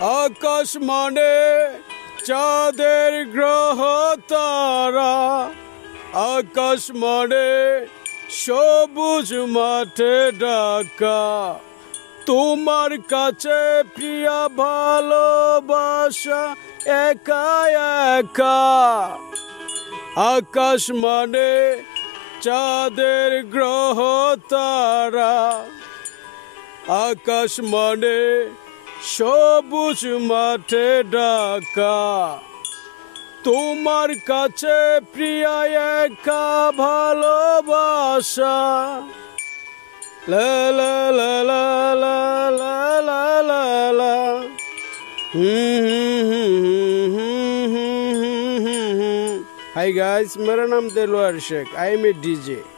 আকাশ মানে চাঁদের গ্রহ তারা, আকাশ মানে সবুজ মাঠে ঢাকা। তোমার কাছে প্রিয়া ভালোবাসা একা একা। আকাশ মানে চাঁদের গ্রহ তারা, আকাশ মানে সবুজ মাঠে ঢাকা। তোমার কাছে প্রিয়া একা ভালোবাসা। লা লা লা লা লা লা লা লা লা। Hi guys, मेरा नाम Dilwar Shaikh. I am a DJ।